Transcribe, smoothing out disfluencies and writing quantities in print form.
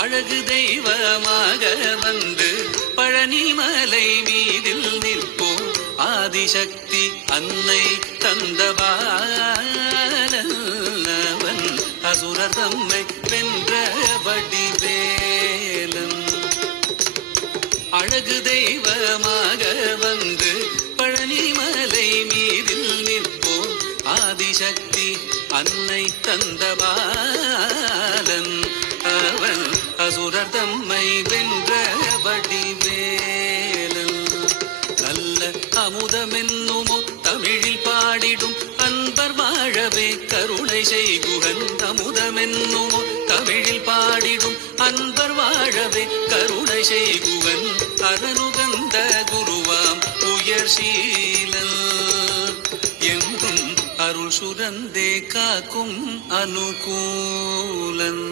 அழகு தெய்வமாக வந்து பழனிமலை மீதில் நிற்போம். ஆதிசக்தி அன்னை தந்தபாலவன் அசுரர் தம்மை வென்ற வடிவேலன். அழகு தெய்வமாக வந்து பழனிமலை மீதில் நிற்போம். ஆதிசக்தி அன்னை தந்தபாலன் அவன் அசுரர் தம்மை வென்ற வடிவேலன். நல்ல அமுதமென்னுமோ தமிழில் பாடிடும் அன்பர் வாழவே கருணை செய்குகன். அமுதமென்னுமோ தமிழில் பாடிடும் அன்பர் வாழவே கருணை செய்குவன். அரனுகந்த குருவாம் உயர் சீலன் என்றும் அருள் சுரந்தே காக்கும் அனுகூலன்.